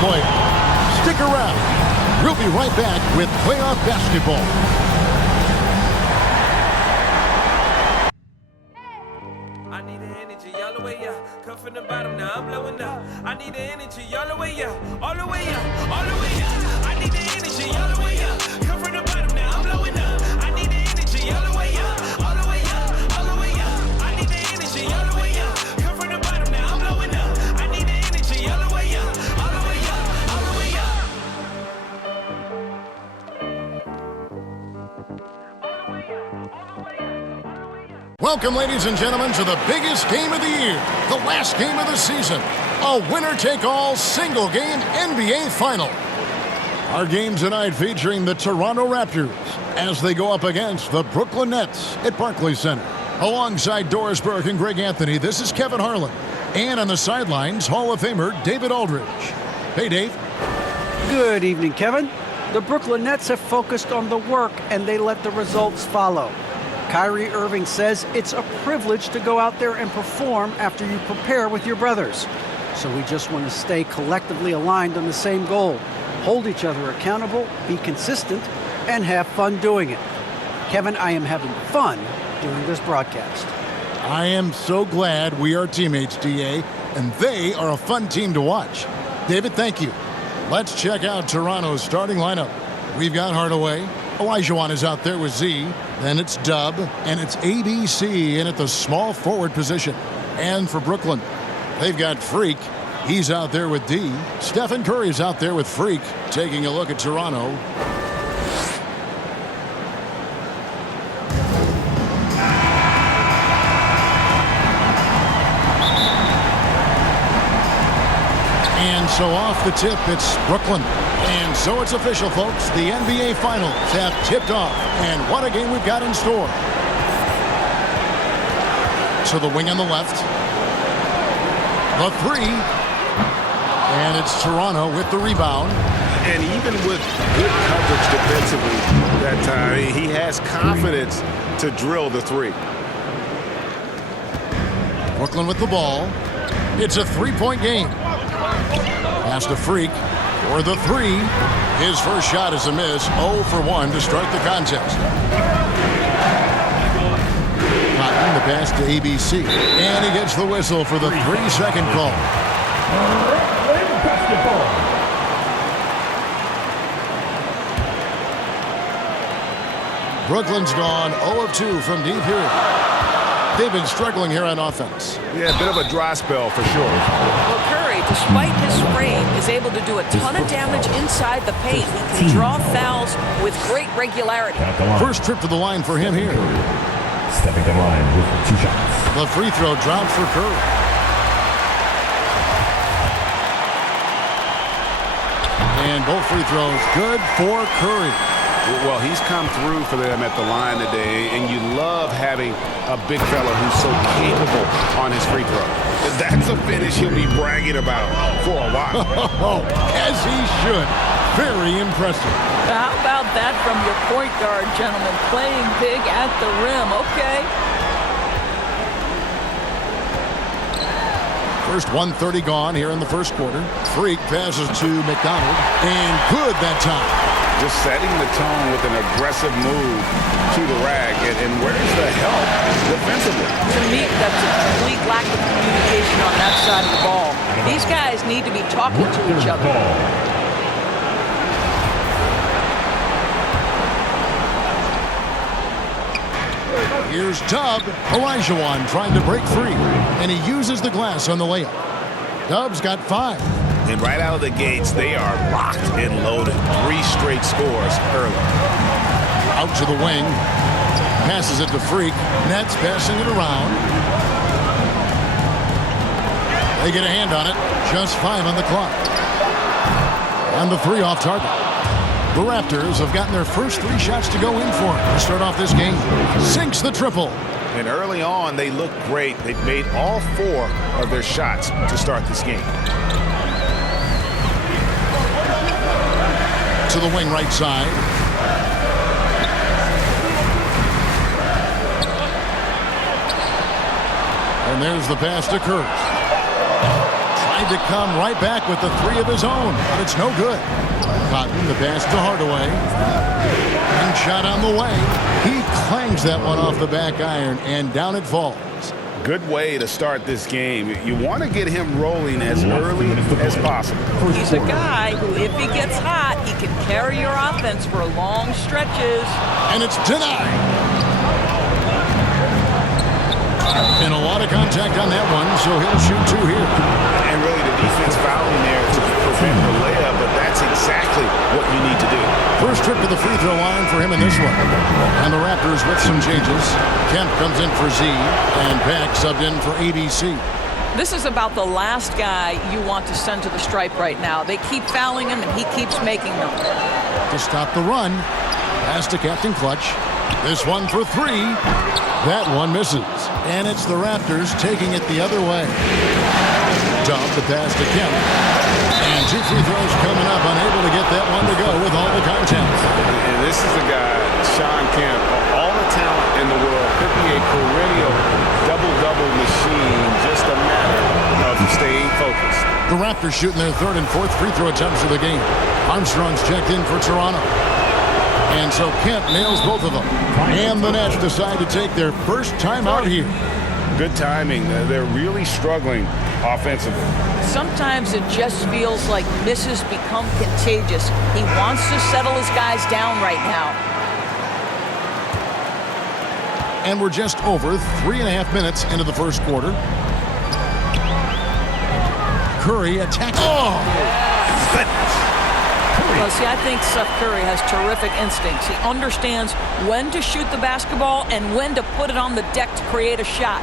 player. Stick around. We'll be right back with playoff basketball. I need the energy all the way up. Come from the bottom, now I'm blowing up. I need the energy all the way up. All the way up, all the way up. I need the energy all the way up. Come from the bottom, now I'm blowing up. I need the energy all the way up. All the way up, all the way up. I need the energy all the way up. Come from the bottom, now I'm blowing up. I need the energy all the way up. All the way up, all the way up. Welcome, ladies and gentlemen, to the biggest game of the year, the last game of the season, a winner-take-all single-game NBA Final. Our game tonight featuring the Toronto Raptors as they go up against the Brooklyn Nets at Barclays Center. Alongside Doris Burke and Greg Anthony, this is Kevin Harlan. And on the sidelines, Hall of Famer David Aldridge. Hey, Dave. Good evening, Kevin. The Brooklyn Nets have focused on the work, and they let the results follow. Kyrie Irving says it's a privilege to go out there and perform after you prepare with your brothers. So we just want to stay collectively aligned on the same goal. Hold each other accountable, be consistent, and have fun doing it. Kevin, I am having fun doing this broadcast. I am so glad we are teammates, DA, and they are a fun team to watch. David, thank you. Let's check out Toronto's starting lineup. We've got Hardaway. Olajuwon is out there with Z. Then it's Dub, and it's ABC in at the small forward position. And for Brooklyn, they've got Freak. He's out there with D. Stephen Curry's out there with Freak. Taking a look at Toronto. And so off the tip, it's Brooklyn. And so it's official, folks. The NBA Finals have tipped off. And what a game we've got in store. To the wing on the left. The three. And it's Toronto with the rebound. And even with good coverage defensively that time, he has confidence to drill the three. Brooklyn with the ball. It's a three-point game. Pass to Freak for the three. His first shot is a miss. 0 for 1 to start the contest. Cotton, the pass to ABC. And he gets the whistle for the 3-second call. Brooklyn's gone 0 of 2 from deep here. They've been struggling here on offense. Yeah, a bit of a dry spell for sure. Well, Curry, despite his frame, is able to do a ton of damage inside the paint. He can draw fouls with great regularity. First trip to the line for him here. Stepping to the line with 2 shots. The free throw dropped for Curry. And both free throws good for Curry. Well, he's come through for them at the line today, and you love having a big fella who's so capable on his free throw. That's a finish he'll be bragging about for a while. As he should. Very impressive. How about that from your point guard, gentlemen? Playing big at the rim, okay? First 1:30 gone here in the first quarter. Freak passes to McDonald, and good that time. Just setting the tone with an aggressive move to the rag. And where's the help defensively? To me, that's a complete lack of communication on that side of the ball. These guys need to be talking to each other. Here's Dub. Olajuwon trying to break free, and he uses the glass on the layup. Dub's got 5. And right out of the gates, they are locked and loaded. 3 straight scores early. Out to the wing. Passes it to Freak. Nets passing it around. They get a hand on it. Just 5 on the clock. And the 3 off target. The Raptors have gotten their first 3 shots to go in for it to start off this game. Sinks the triple. And early on, they look great. They've made all 4 of their shots to start this game. To the wing right side. And there's the pass to Kurtz. Tried wanted to come right back with the three of his own, but it's no good. Cotton, the pass to Hardaway. And shot on the way. He clangs that one off the back iron, and down it falls. Good way to start this game. You want to get him rolling as early as possible. He's a guy who, if he gets hot, he can carry your offense for long stretches. And it's denied. And a lot of contact on that one, so he'll shoot two here. And really the defense fouling there to prevent the layup, but that's exactly what you need to do. First trip to the free throw line for him in this one. And the Raptors with some changes. Kemp comes in for Z, and Pack subbed in for ABC. This is about the last guy you want to send to the stripe right now. They keep fouling him, and he keeps making them. To stop the run, pass to Captain Clutch. This one for three. That one misses. And it's the Raptors taking it the other way. Dump the pass to Kemp. And two free throws coming up, unable to get that one to go with all the contact. And this is the guy, Sean Kemp, all the talent in the world, could be a perennial double-double machine, just a matter of staying focused. The Raptors shooting their third and fourth free throw attempts of the game. Armstrong's checked in for Toronto. And so Kemp nails both of them. And the Nets decide to take their first time out here. Good timing. They're really struggling offensively. Sometimes it just feels like misses become contagious. He wants to settle his guys down right now. And we're just over 3.5 minutes into the first quarter. Curry attacks. Oh! Well, see, I think Steph Curry has terrific instincts. He understands when to shoot the basketball and when to put it on the deck to create a shot.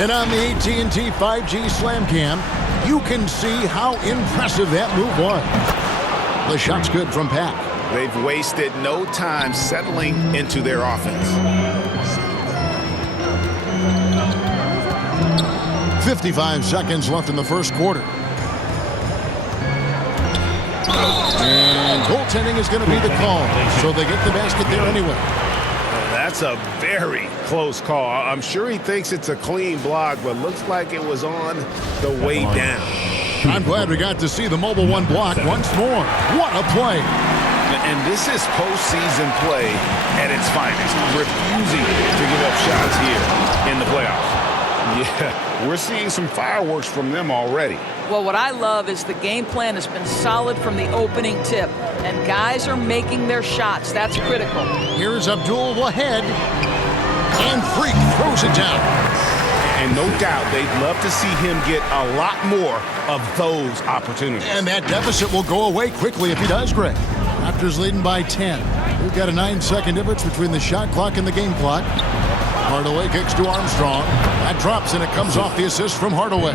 And on the AT&T 5G Slam Cam, you can see how impressive that move was. The shot's good from Pack. They've wasted no time settling into their offense. 55 seconds left in the first quarter. And goaltending is going to be the call, so they get the basket there anyway. That's a very close call. I'm sure he thinks it's a clean block, but looks like it was on the way down. I'm glad we got to see the Mobile One block once more. What a play. And this is postseason play at its finest, refusing to give up shots here in the playoffs. Yeah, we're seeing some fireworks from them already. Well, what I love is the game plan has been solid from the opening tip, and guys are making their shots. That's critical. Here's Abdul Wahed, and Freak throws it down. And no doubt they'd love to see him get a lot more of those opportunities. And that deficit will go away quickly if he does, Greg. Raptors leading by 10. We've got a 9-second difference between the shot clock and the game clock. Hardaway kicks to Armstrong. That drops, and it comes off the assist from Hardaway.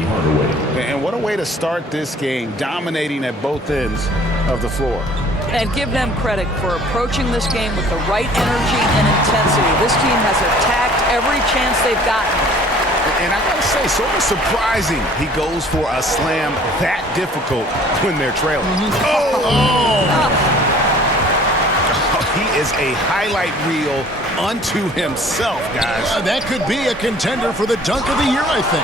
And what a way to start this game, dominating at both ends of the floor. And give them credit for approaching this game with the right energy and intensity. This team has attacked every chance they've gotten. And I gotta say, sort of surprising he goes for a slam that difficult when they're trailing. He is a highlight reel unto himself, guys. That could be a contender for the dunk of the year, I think.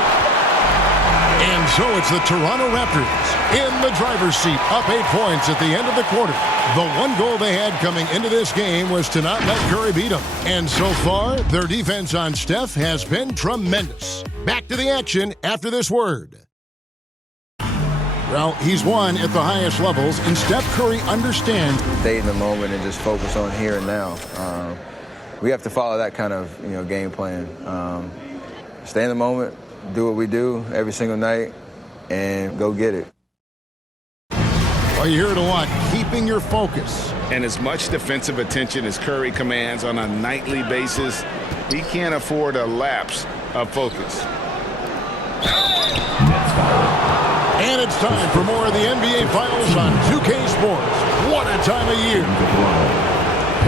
And so it's the Toronto Raptors in the driver's seat, up 8 points at the end of the quarter. The one goal they had coming into this game was to not let Curry beat them. And so far, their defense on Steph has been tremendous. Back to the action after this word. Well, he's won at the highest levels, and Steph Curry understands. Stay in the moment and just focus on here and now. We have to follow that kind of game plan. Stay in the moment, do what we do every single night, and go get it. Well, you hear it a lot, keeping your focus. And as much defensive attention as Curry commands on a nightly basis, he can't afford a lapse of focus. And it's time for more of the NBA Finals on 2K Sports. What a time of year.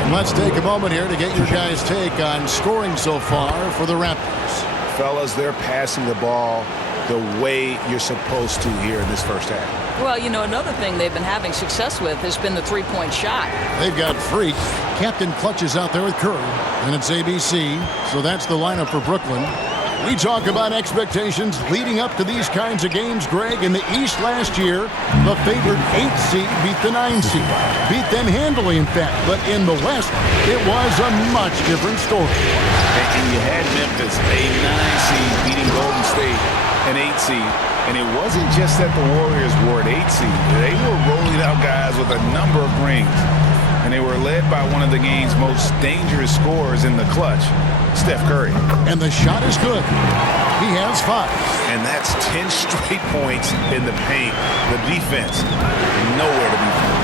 And let's take a moment here to get your guys' take on scoring so far for the Raptors. Fellas, they're passing the ball the way you're supposed to here in this first half. Well, another thing they've been having success with has been the three-point shot. They've got Freak. Captain Clutch is out there with Curry. And it's ABC, so that's the lineup for Brooklyn. We talk about expectations leading up to these kinds of games, Greg. In the East last year, the favored 8 seed beat the 9 seed. Beat them handily, in fact. But in the West, it was a much different story. And you had Memphis, a 9 seed, beating Golden State, an 8 seed. And it wasn't just that the Warriors were an 8 seed. They were rolling out guys with a number of rings. And they were led by one of the game's most dangerous scorers in the clutch, Steph Curry. And the shot is good. He has 5. And that's 10 straight points in the paint. The defense, nowhere to be found.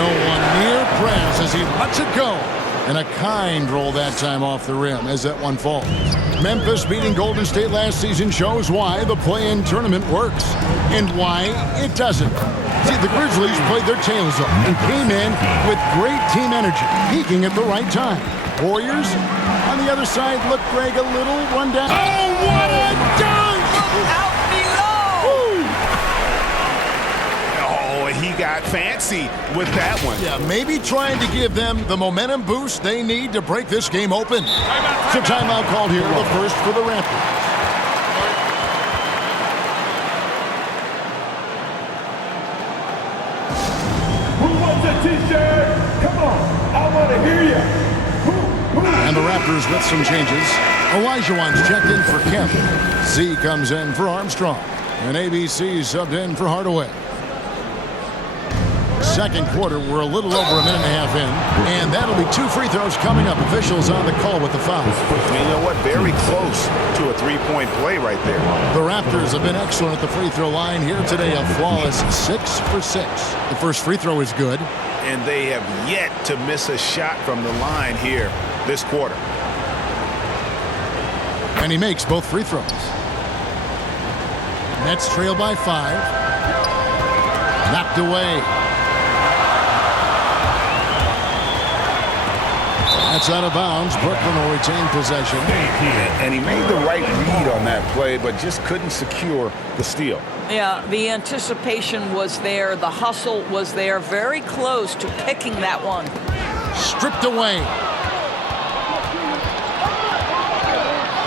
No one near press as he lets it go. And a kind roll that time off the rim as that one falls. Memphis beating Golden State last season shows why the play-in tournament works and why it doesn't. See, the Grizzlies played their tails off and came in with great team energy, peaking at the right time. Warriors, on the other side, look, Greg, a little run down. Oh, what a dunk! Out below! Woo! Oh, and he got fancy with that one. Yeah, maybe trying to give them the momentum boost they need to break this game open. So timeout called here, the first for the Raptors. T-shirt. Come on, I want to hear you. And the Raptors with some changes. Olajuwon's checked in for Kemp. Z comes in for Armstrong. And ABC subbed in for Hardaway. Second quarter, we're a little over a minute and a half in. And that'll be 2 free throws coming up. Officials on the call with the foul. You know what? Very close to a 3-point play right there. The Raptors have been excellent at the free throw line here today. A flawless 6 for 6. The first free throw is good. And they have yet to miss a shot from the line here this quarter. And he makes both free throws. Nets trail by 5. Knocked away. That's out of bounds. Brooklyn will retain possession. And he made the right read on that play, but just couldn't secure the steal. Yeah, the anticipation was there. The hustle was there. Very close to picking that one. Stripped away.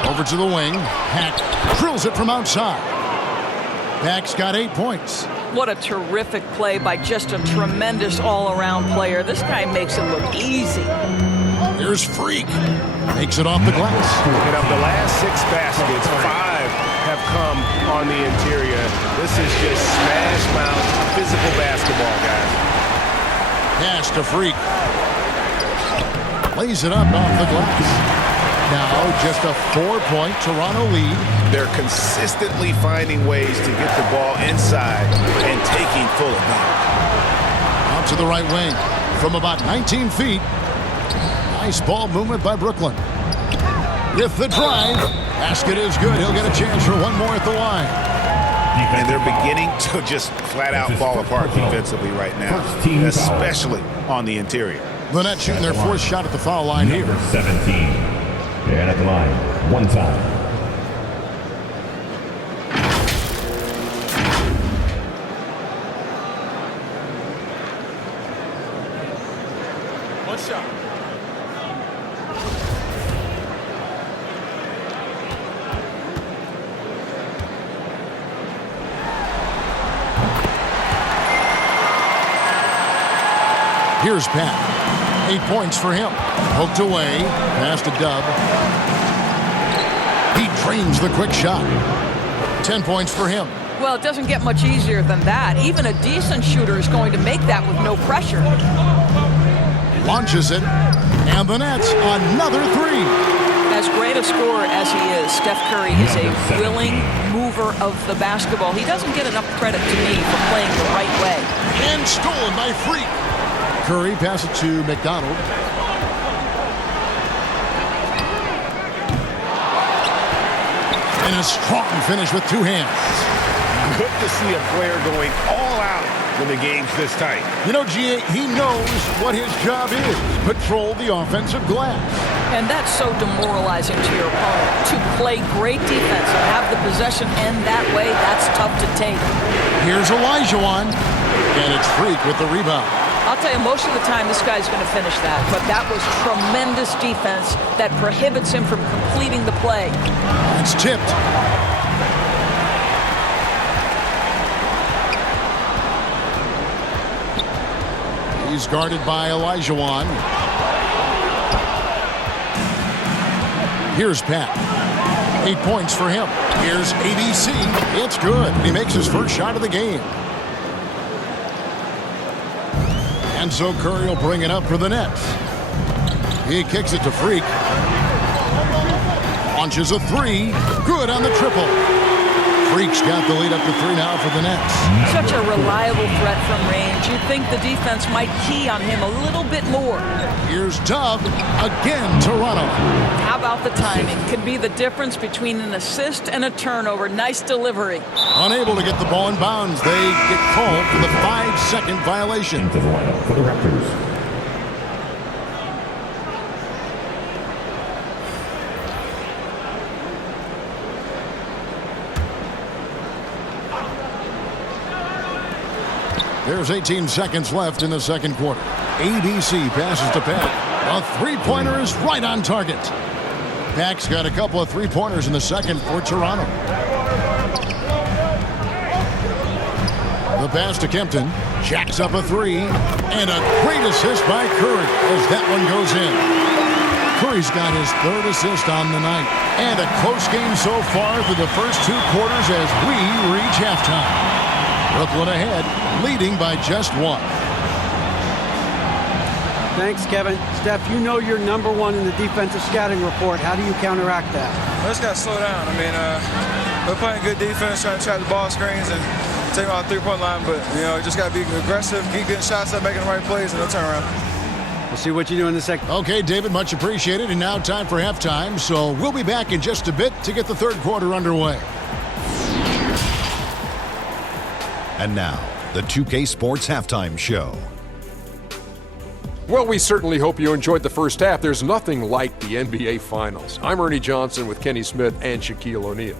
Over to the wing. Hack drills it from outside. Hack's got 8 points. What a terrific play by just a tremendous all-around player. This guy makes it look easy. Here's Freak. Makes it off the glass. And of the last 6 baskets, 5 have come on the interior. This is just smash mouth physical basketball, guys. Pass to Freak. Lays it up off the glass. Now just a 4-point Toronto lead. They're consistently finding ways to get the ball inside and taking full advantage. Out to the right wing. From about 19 feet. Nice ball movement by Brooklyn. With the drive. Basket is good. He'll get a chance for one more at the line. And they're beginning to just flat out fall apart defensively right now, especially on the interior. The Nets shooting their 4th shot at the foul line here. Number 17. And at the line, 1 time. One shot. Here's Pat. 8 points for him. Poked away. Pass to Dub. He drains the quick shot. 10 points for him. Well, it doesn't get much easier than that. Even a decent shooter is going to make that with no pressure. Launches it. And the Nets, another 3. As great a scorer as he is, Steph Curry is a willing mover of the basketball. He doesn't get enough credit to me for playing the right way. And stolen by Freak. Curry passes it to McDonald. And a strong finish with 2 hands. Good to see a player going all out when the game's this tight. You know, G.A., he knows what his job is. Patrol the offensive glass. And that's so demoralizing to your opponent. To play great defense and have the possession end that way, that's tough to take. Here's Olajuwon. And it's Freak with the rebound. I'll tell you, most of the time this guy's going to finish that, but that was tremendous defense that prohibits him from completing the play. It's tipped. He's guarded by Olajuwon. Here's Pat. 8 points for him. Here's ABC. It's good. He makes his first shot of the game. And so Curry will bring it up for the Nets. He kicks it to Freak. Launches a three. Good on the triple. Freak's got the lead up to 3 now for the Nets. Such a reliable threat from range. You'd think the defense might key on him a little bit more. Here's Dub. Again, Toronto. How about the timing? Could be the difference between an assist and a turnover. Nice delivery. Unable to get the ball in bounds. They get called for the 5-second violation. Into the lineup for the Raptors. There's 18 seconds left in the second quarter. ABC passes to Pack. A three-pointer is right on target. Pack's got a couple of three-pointers in the second for Toronto. The pass to Kempton. Jacks up a three. And a great assist by Curry as that one goes in. Curry's got his third assist on the night. And a close game so far through the first 2 quarters as we reach halftime. Brooklyn ahead, leading by just 1. Thanks, Kevin. Steph, you know you're number 1 in the defensive scouting report. How do you counteract that? We just got to slow down. I mean, we're playing good defense, trying to trap the ball screens and take them out the 3-point line. But, just got to be aggressive, keep getting shots up, making the right plays, and they'll turn around. We'll see what you do in the second. Okay, David, much appreciated. And now time for halftime. So we'll be back in just a bit to get the third quarter underway. And now, the 2K Sports Halftime Show. Well, we certainly hope you enjoyed the first half. There's nothing like the NBA Finals. I'm Ernie Johnson with Kenny Smith and Shaquille O'Neal.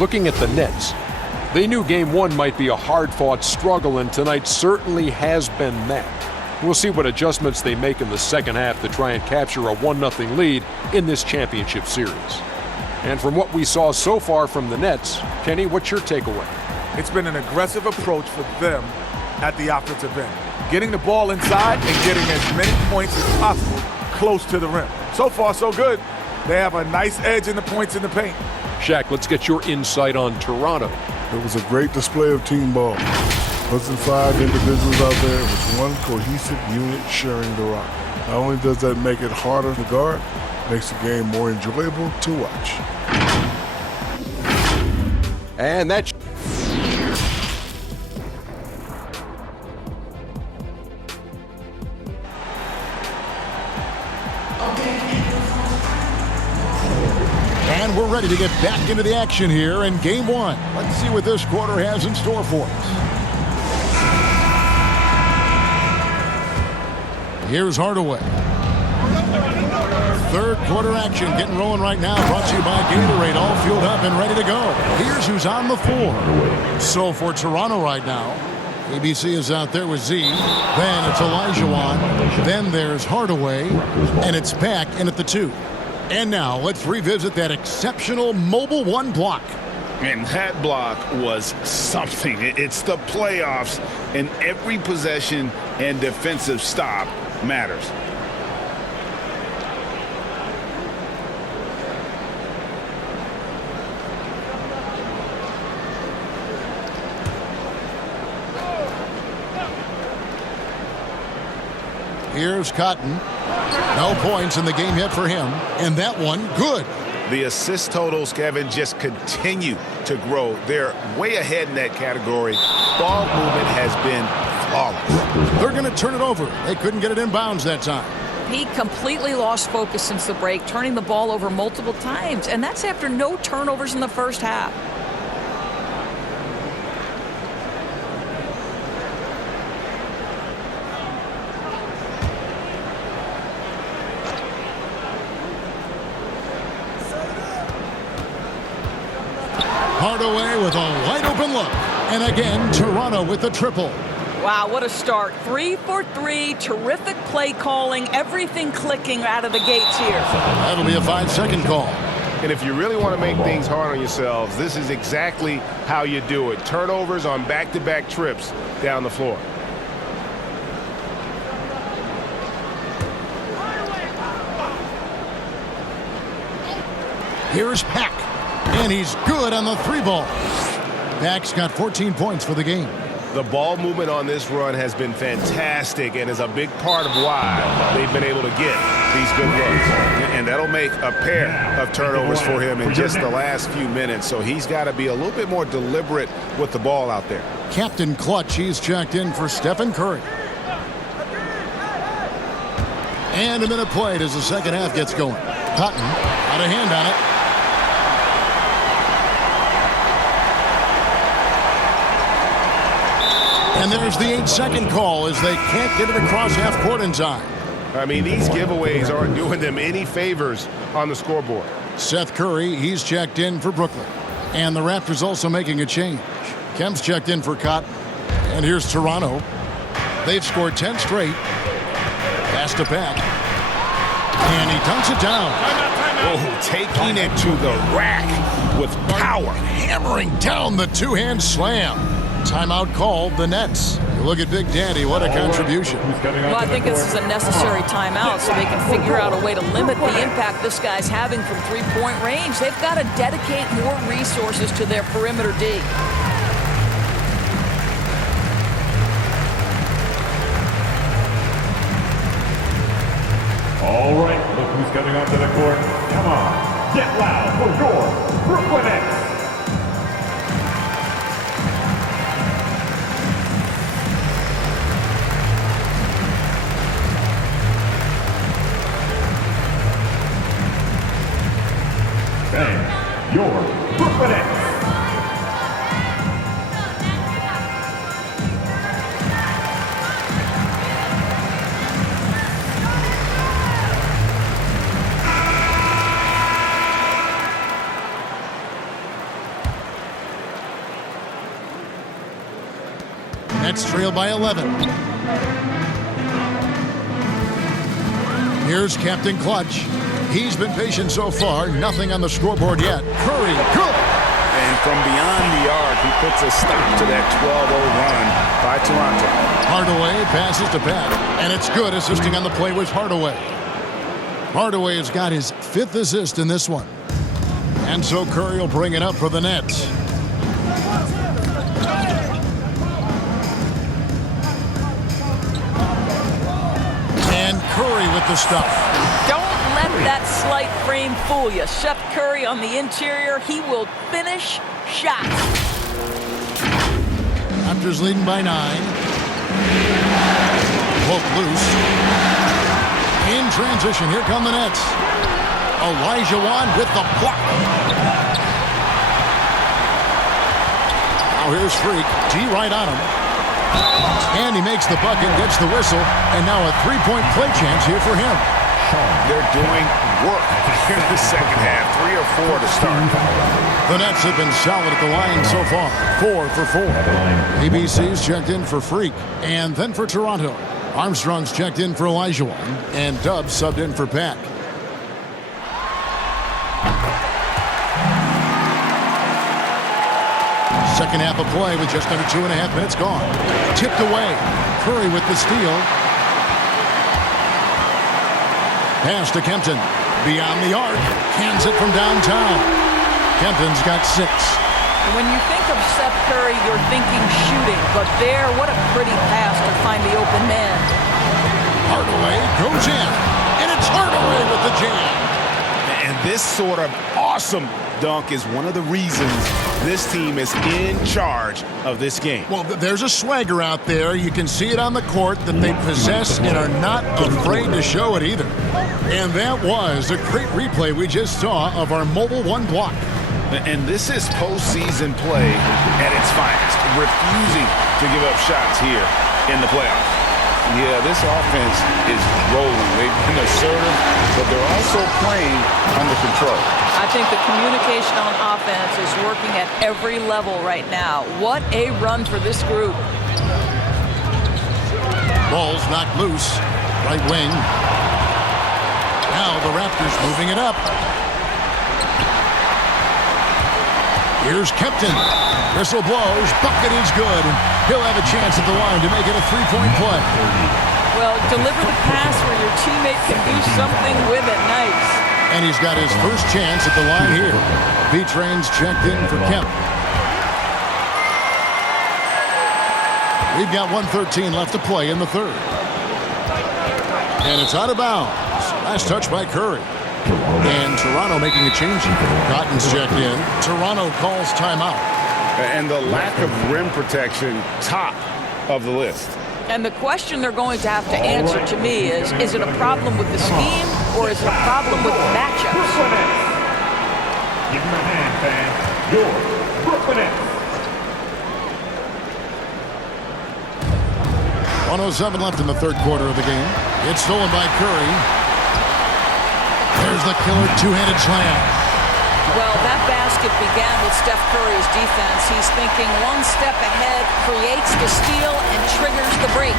Looking at the Nets, they knew Game 1 might be a hard-fought struggle, and tonight certainly has been that. We'll see what adjustments they make in the second half to try and capture a 1-0 lead in this championship series. And from what we saw so far from the Nets, Kenny, what's your takeaway? It's been an aggressive approach for them at the offensive end. Getting the ball inside and getting as many points as possible close to the rim. So far, so good. They have a nice edge in the points in the paint. Shaq, let's get your insight on Toronto. It was a great display of team ball. Wasn't 5 individuals out there. It was one cohesive unit sharing the rock. Not only does that make it harder to guard, it makes the game more enjoyable to watch. And that's And we're ready to get back into the action here in Game 1. Let's see what this quarter has in store for us. Here's Hardaway. Third quarter action getting rolling right now. Brought to you by Gatorade. All fueled up and ready to go. Here's who's on the floor. So for Toronto right now, ABC is out there with Z. Then it's Olajuwon. Then there's Hardaway. And it's Pack in at the 2. And now let's revisit that exceptional Mobile 1 block. And that block was something. It's the playoffs, and every possession and defensive stop matters. Here's Cotton. No points in the game yet for him. And that one, good. The assist totals, Kevin, just continue to grow. They're way ahead in that category. Ball movement has been flawless. They're going to turn it over. They couldn't get it in bounds that time. He completely lost focus since the break, turning the ball over multiple times. And that's after no turnovers in the first half. Hardaway with a wide open look. And again, Toronto with the triple. Wow, what a start. 3 for 3, terrific play calling, everything clicking out of the gates here. That'll be a 5-second call. And if you really want to make things hard on yourselves, this is exactly how you do it. Turnovers on back-to-back trips down the floor. Here's Pack, and he's good on the 3-ball. Pack's got 14 points for the game. The ball movement on this run has been fantastic and is a big part of why they've been able to get these good looks. And that'll make a pair of turnovers for him in just the last few minutes. So he's got to be a little bit more deliberate with the ball out there. Captain Clutch, he's checked in for Stephen Curry. And a minute played as the second half gets going. Cotton out of hand on it. And there's the 8-second call as they can't get it across half court in time. I mean, these giveaways aren't doing them any favors on the scoreboard. Seth Curry, he's checked in for Brooklyn. And the Raptors also making a change. Kemp's checked in for Cotton. And here's Toronto. They've scored 10 straight. Pass to Pack. And he dunks it down. Oh, taking it to the rack with power. Hammering down the two-hand slam. Timeout called the Nets. You look at Big Daddy, what a contribution. Well, I think this is a necessary timeout so they can figure out a way to limit the impact this guy's having from three-point range. They've got to dedicate more resources to their perimeter D. All right, look who's coming onto the court. Come on, get loud for your Brooklyn Nets. And your Brooklyn Nets. Nets trail by 11. Here's Captain Clutch. He's been patient so far. Nothing on the scoreboard yet. Curry, good. And from beyond the arc, he puts a stop to that 12-0 run by Toronto. Hardaway passes to Pat. And it's good. Assisting on the play was Hardaway. Hardaway has got his 5th assist in this one. And so Curry will bring it up for the Nets. And Curry with the stuff. Don't let that slight frame fool you. Seth Curry on the interior, he will finish shots. Raptors leading by 9. Poke loose. In transition, here come the Nets. Elijah Wan with the block. Now here's Freak. D right on him. And he makes the bucket, gets the whistle, and now a 3-point play chance here for him. They're doing work here in the second half. 3 or 4 to start. The Nets have been solid at the line so far. 4 for 4. ABC's checked in for Freak, and then for Toronto. Armstrong's checked in for Elijah Wan, and Dubs subbed in for Pack. Second half of play with just under 2.5 minutes gone. Tipped away. Curry with the steal. Pass to Kempton. Beyond the arc. Cans it from downtown. Kempton's got 6. When you think of Seth Curry, you're thinking shooting. But there, what a pretty pass to find the open man. Hardaway goes in. And it's Hardaway with the jam. And this sort of awesome dunk is one of the reasons this team is in charge of this game. Well, there's a swagger out there. You can see it on the court that they possess and are not afraid to show it either. And that was a great replay we just saw of our Mobile One block. And this is postseason play at its finest, refusing to give up shots here in the playoffs. Yeah, this offense is rolling. They've been assertive, but they're also playing under control. I think the communication on offense is working at every level right now. What a run for this group. Ball's knocked loose. Right wing. Now the Raptors moving it up. Here's Kempton. Whistle blows. Bucket is good. And he'll have a chance at the line to make it a three-point play. Well, deliver the pass where your teammate can do something with it. Nice. And he's got his first chance at the line here. B-Train's checked in for Kemp. We've got 1:13 left to play in the third. And it's out of bounds. Last touch by Curry. And Toronto making a change. Cotton's checked in. Toronto calls timeout. And the lack of rim protection, top of the list. And the question they're going to have to answer to me is it a problem with the scheme or is it a problem with the matchups? Give him a hand, fans. Your Brooklyn Nets. 1:07 left in the third quarter of the game. It's stolen by Curry. There's the killer two-handed slam. Well, that basket began with Steph Curry's defense. He's thinking one step ahead, creates the steal, and triggers the break.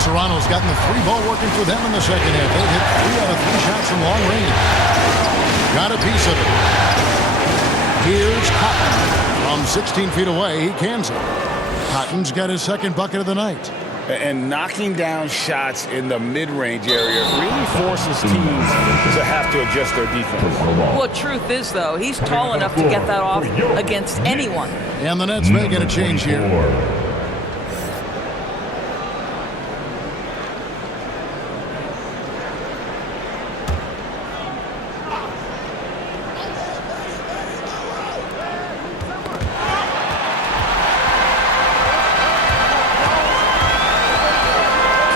Toronto's gotten the three ball working for them in the second half. They've hit 3 out of 3 shots from long range. Got a piece of it. Here's Cotton. From 16 feet away, he cans it. Cotton's got his second bucket of the night. And knocking down shots in the mid-range area really forces teams to have to adjust their defense. Well, truth is, though, he's tall enough to get that off against anyone. And the Nets making a change here.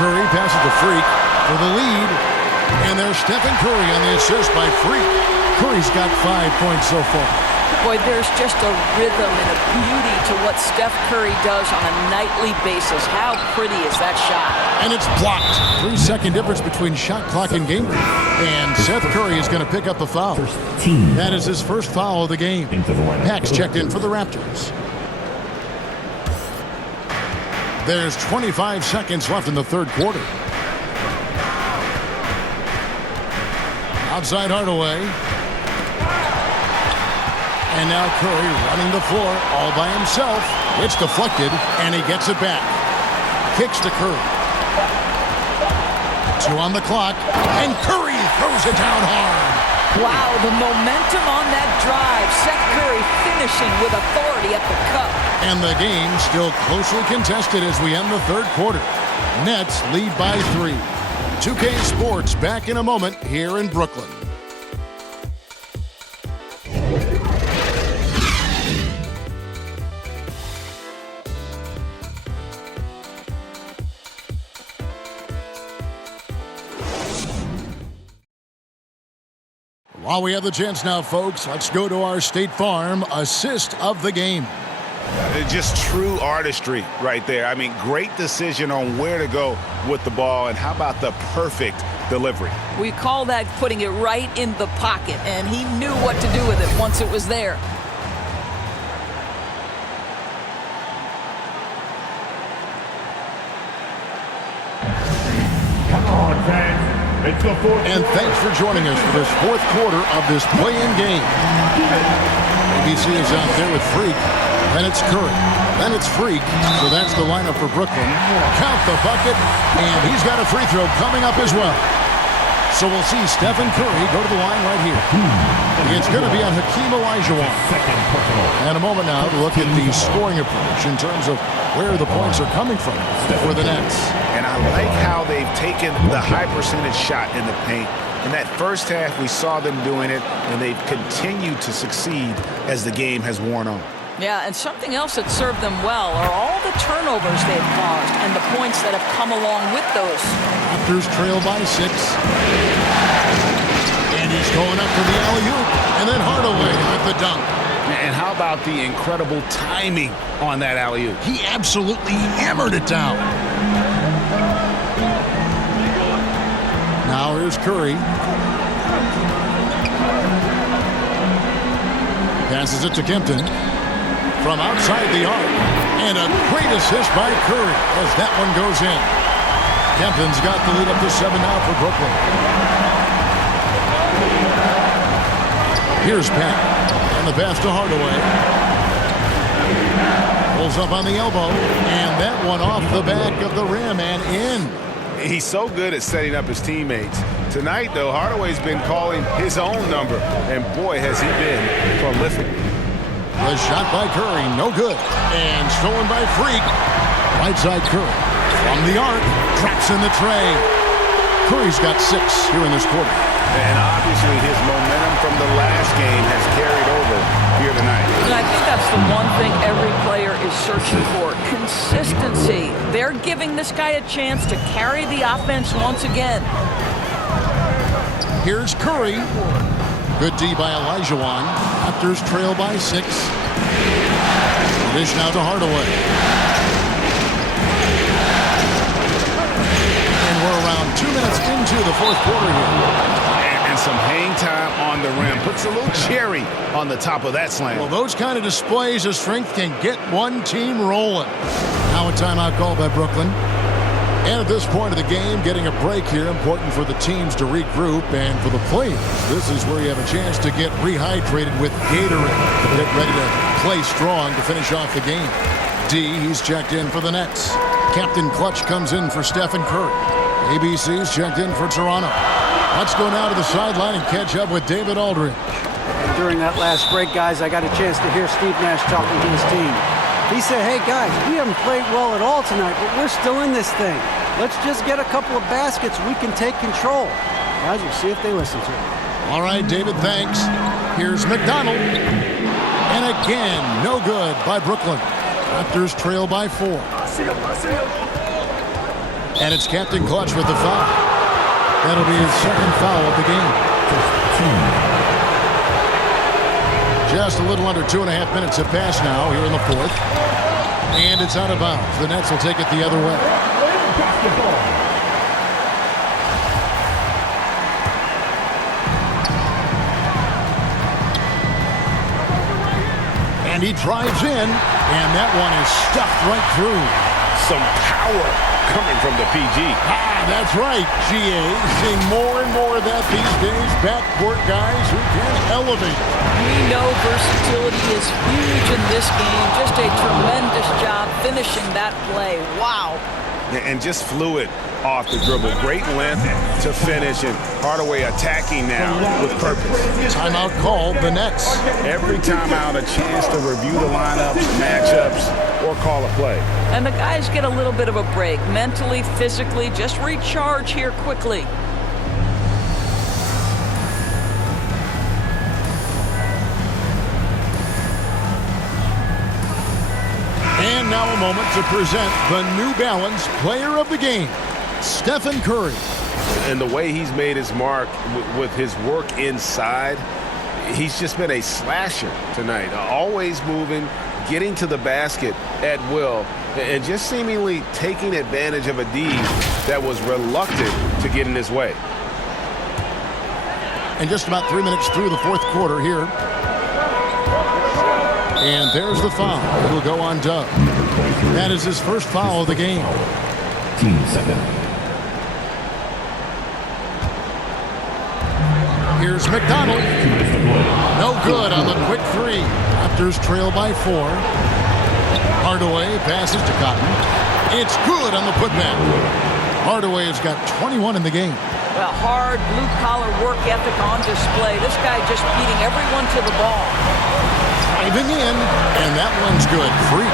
Curry passes to Freak for the lead. And there's Stephen Curry on the assist by Freak. Curry's got 5 points so far. Boy, there's just a rhythm and a beauty to what Steph Curry does on a nightly basis. How pretty is that shot? And it's blocked. 3-second difference between shot clock and game clock. And Seth Curry is going to pick up a foul. That is his first foul of the game. Pax checked in for the Raptors. There's 25 seconds left in the third quarter. Outside Hardaway. And now Curry running the floor all by himself. It's deflected, and he gets it back. Kicks to Curry. 2 on the clock, and Curry throws it down hard. Wow, the momentum on that drive. Seth Curry finishing with authority at the cup. And the game still closely contested as we end the third quarter. Nets lead by 3. 2K Sports back in a moment here in Brooklyn. While we have the chance now, folks, let's go to our State Farm assist of the game. Just true artistry right there. I mean, great decision on where to go with the ball, and how about the perfect delivery? We call that putting it right in the pocket, and he knew what to do with it once it was there. Come on, fans. It's the fourth. And thanks for joining us for this fourth quarter of this play-in game. ABC is out there with Freak. Then it's Curry. Then it's Freak. So that's the lineup for Brooklyn. Count the bucket. And he's got a free throw coming up as well. So we'll see Stephen Curry go to the line right here. It's going to be on Hakeem Olajuwon. And a moment now to look at the scoring approach in terms of where the points are coming from for the Nets. And I like how they've taken the high percentage shot in the paint. In that first half, we saw them doing it, and they've continued to succeed as the game has worn on. Yeah, and something else that served them well are all the turnovers they've caused and the points that have come along with those. Raptors trail by 6. And he's going up for the alley-oop. And then Hardaway with the dunk. And how about the incredible timing on that alley-oop? He absolutely hammered it down. Now here's Curry. Passes it to Kempton. From outside the arc. And a great assist by Curry as that one goes in. Kempton's got the lead up to 7 now for Brooklyn. Here's Penn. And the pass to Hardaway. Pulls up on the elbow. And that one off the back of the rim and in. He's so good at setting up his teammates. Tonight, though, Hardaway's been calling his own number. And boy, has he been prolific. The shot by Curry, no good. And stolen by Freak. Right side Curry. From the arc, traps in the tray. Curry's got 6 here in this quarter. And obviously his momentum from the last game has carried over here tonight. And I think that's the one thing every player is searching for, consistency. They're giving this guy a chance to carry the offense once again. Here's Curry. Good D by Olajuwon. Raptors trail by 6. Dish now to Hardaway. We're around 2 minutes into the fourth quarter here. And some hang time on the rim. Puts a little cherry on the top of that slam. Well, those kind of displays of strength can get one team rolling. Now a timeout call by Brooklyn. And at this point of the game, getting a break here, important for the teams to regroup. And for the players, this is where you have a chance to get rehydrated with Gatorade. Get ready to play strong to finish off the game. D, he's checked in for the Nets. Captain Clutch comes in for Stephen Curry. ABC's checked in for Toronto. Let's go now to the sideline and catch up with David Aldridge. And during that last break, guys, I got a chance to hear Steve Nash talking to his team. He said, hey, guys, we haven't played well at all tonight, but we're still in this thing. Let's just get a couple of baskets. We can take control. Guys, we'll see if they listen to him. All right, David, thanks. Here's McDonald. And again, no good by Brooklyn. Raptors trail by 4. And it's Captain Clutch with the foul. That'll be his second foul of the game. Just a little under 2.5 minutes have passed now here in the fourth. And it's out of bounds. The Nets will take it the other way. And he drives in, and that one is stuffed right through. Some power coming from the PG. That's right, GA. Seeing more and more of that these days. Backcourt guys who can elevate. We know versatility is huge in this game. Just a tremendous job finishing that play. Wow. And just fluid off the dribble. Great length to finish, and Hardaway attacking now with purpose. Timeout called the Nets. Every timeout a chance to review the lineups, matchups, or call a play. And the guys get a little bit of a break. Mentally, physically, just recharge here quickly. And now a moment to present the New Balance Player of the Game, Stephen Curry. And the way he's made his mark with his work inside, he's just been a slasher tonight. Always moving, getting to the basket at will, and just seemingly taking advantage of a D that was reluctant to get in his way. And just about 3 minutes through the fourth quarter here. And there's the foul. It'll go on Dub. That is his first foul of the game. Team 7. Here's McDonald. No good on the quick 3. Raptors trail by 4. Hardaway passes to Cotton. It's good on the putback. Hardaway has got 21 in the game. Well, hard blue-collar work ethic on display. This guy just beating everyone to the ball. Driving in, and that one's good. Free.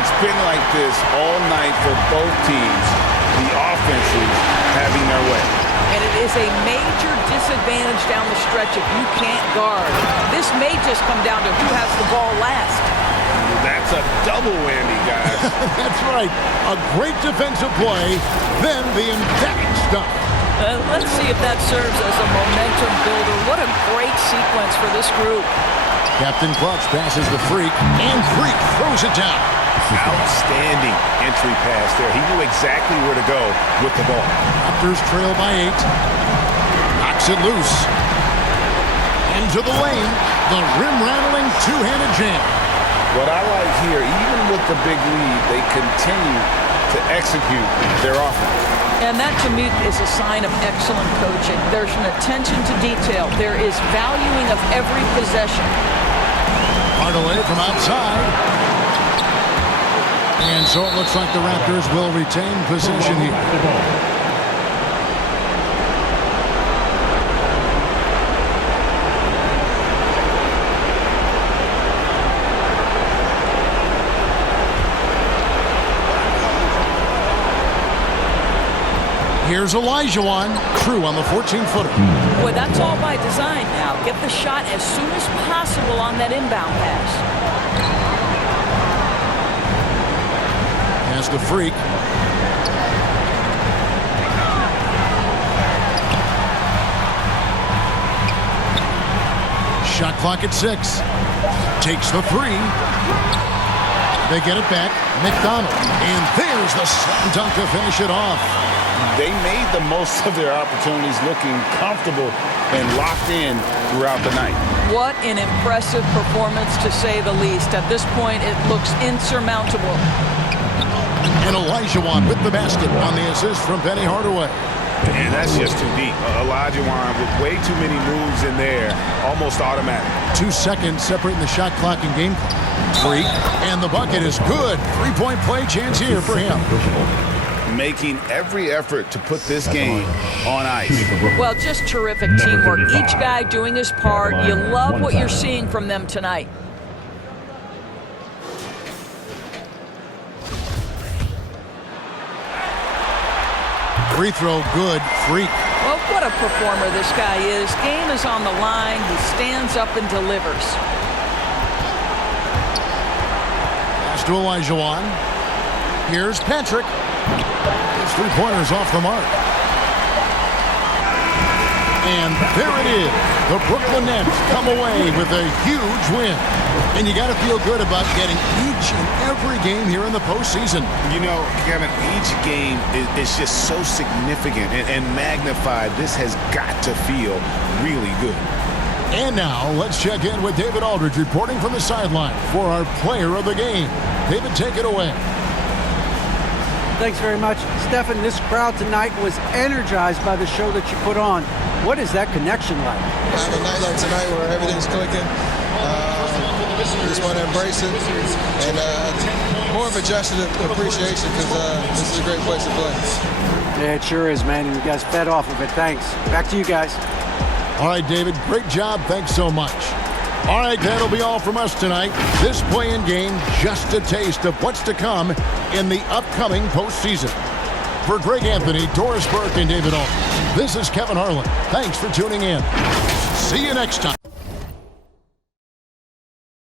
It's been like this all night for both teams. The offenses having their way. And it is a major disadvantage down the stretch if you can't guard. This may just come down to who has the ball last. That's a double whammy, guys. That's right. A great defensive play, then the emphatic stuff. Let's see if that serves as a momentum builder. What a great sequence for this group. Captain Clutch passes the Freak, and Freak throws it down. Outstanding entry pass there. He knew exactly where to go with the ball. Raptors trail by 8. Knocks it loose. Into the lane. The rim-rattling two-handed jam. What I like here, even with the big lead, they continue to execute their offense. And that, to me, is a sign of excellent coaching. There's an attention to detail. There is valuing of every possession. Hardaway from outside. And so it looks like the Raptors will retain possession here. Here's Olajuwon, Crew on the 14-footer. Boy, that's all by design now. Get the shot as soon as possible on that inbound pass. Pass to Freak. Shot clock at 6. Takes the 3. They get it back. McDonald. And there's the slam dunk to finish it off. They made the most of their opportunities, looking comfortable and locked in throughout the night. What an impressive performance, to say the least. At this point, it looks insurmountable. And Olajuwon with the basket on the assist from Penny Hardaway. And that's just too deep. Olajuwon with way too many moves in there, almost automatic. 2 seconds separating the shot clock and game clock. Freak, and the bucket is good. 3-point play chance here for him. Making every effort to put this game on ice. Well, just terrific teamwork. Each guy doing his part. You love what you're seeing from them tonight. Free throw good. Freak. Well, what a performer this guy is. Game is on the line. He stands up and delivers. Pass to Olajuwon. Here's Patrick. His 3-pointers off the mark. And there it is. The Brooklyn Nets come away with a huge win. And you got to feel good about getting each and every game here in the postseason. You know, Kevin, each game is just so significant and magnified. This has got to feel really good. And now let's check in with David Aldridge reporting from the sideline for our player of the game. David, take it away. Thanks very much. Stephen, this crowd tonight was energized by the show that you put on. What is that connection like? On a night like tonight where everything's clicking, just want to embrace it. And more of a gesture of appreciation because this is a great place to play. Yeah, it sure is, man. And you guys fed off of it. Thanks. Back to you guys. All right, David, great job. Thanks so much. All right, that'll be all from us tonight. This play-in game, just a taste of what's to come in the upcoming postseason. For Greg Anthony, Doris Burke, and David Aldridge, this is Kevin Harlan. Thanks for tuning in. See you next time.